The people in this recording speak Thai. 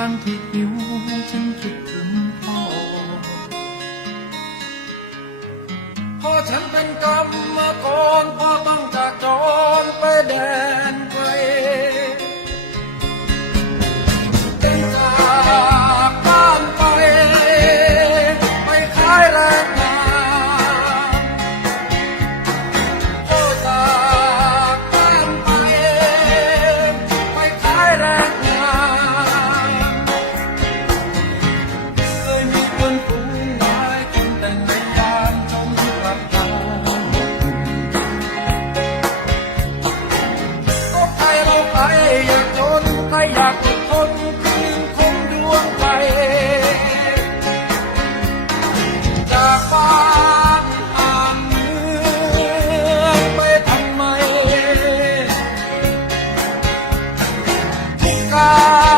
ครั้งที่หิวฉันคิดถึงพ่อ พ่อฉันเป็นกรรม ได้ดักทนคืนคงดวงใจ จากบ้านอ่างเมืองไปทำไมที่การ